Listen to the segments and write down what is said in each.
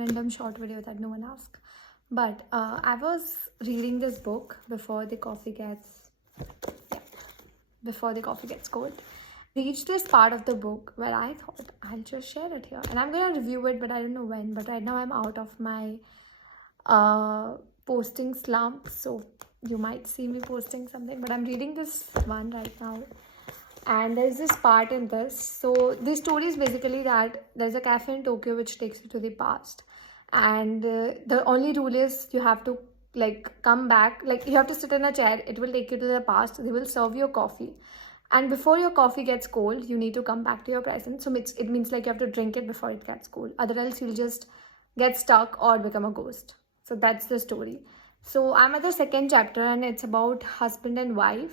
random short video that no one asked. But I was reading this book before the coffee gets cold. Reached this part of the book where I thought I'll just share it here, and I'm gonna review it, but I don't know when. But right now I'm out of my posting slump, so you might see me posting something. But I'm reading this one right now, and there's this part in this. So the story is basically that there's a cafe in Tokyo which takes you to the past, and the only rule is you have to come back, you have to sit in a chair. It will take you to the past. They will serve your coffee, and before your coffee gets cold you need to come back to your present. So it means you have to drink it before it gets cold, otherwise you'll just get stuck or become a ghost. So that's the story. So I'm at the second chapter, and it's about husband and wife.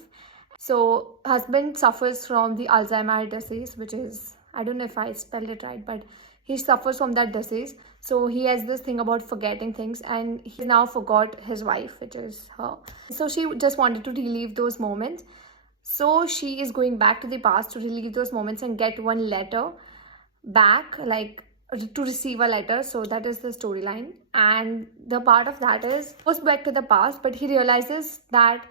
So husband suffers from the Alzheimer disease, which is, I don't know if I spelled it right, but he suffers from that disease. So he has this thing about forgetting things, and he now forgot his wife, which is her. So she just wanted to relive those moments. So she is going back to the past to relive those moments and get one letter back, to receive a letter. So that is the storyline. And the part of that is, goes back to the past, but he realizes that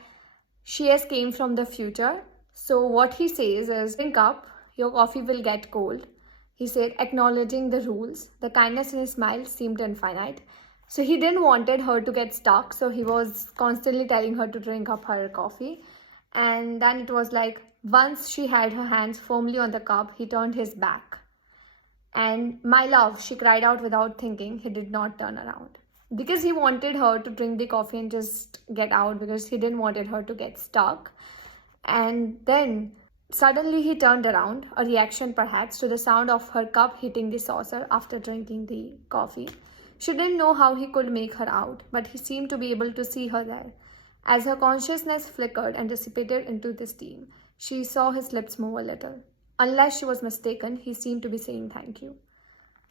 she has came from the future. So what he says is, drink up, your coffee will get cold. He said, acknowledging the rules. The kindness in his smile seemed infinite. So he didn't wanted her to get stuck. So he was constantly telling her to drink up her coffee. And then it was like, once she had her hands firmly on the cup, he turned his back. And my love, she cried out without thinking. He did not turn around, because he wanted her to drink the coffee and just get out, because he didn't wanted her to get stuck. And then suddenly he turned around, a reaction perhaps to the sound of her cup hitting the saucer after drinking the coffee. She didn't know how he could make her out, but he seemed to be able to see her there. As her consciousness flickered and dissipated into the steam, she saw his lips move a little. Unless she was mistaken, he seemed to be saying thank you.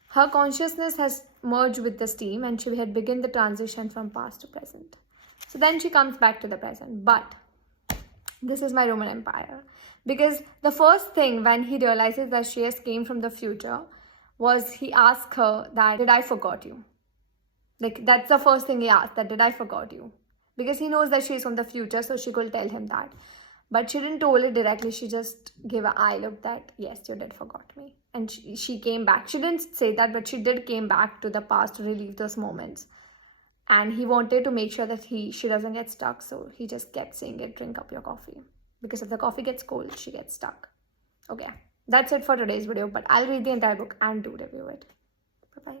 Her consciousness has merged with the steam, and she had begun the transition from past to present. So then she comes back to the present. But this is my Roman Empire. Because the first thing when he realizes that she has came from the future was he asked her that, did I forgot you? That's the first thing he asked, that did I forgot you? Because he knows that she is from the future, so she could tell him that. But she didn't tell it directly. She just gave an eye look that, yes, you did forgot me. And she came back. She didn't say that, but she did came back to the past to relive those moments. And he wanted to make sure that she doesn't get stuck. So he just kept saying it, drink up your coffee. Because if the coffee gets cold, she gets stuck. Okay, that's it for today's video. But I'll read the entire book and do review it. Bye-bye.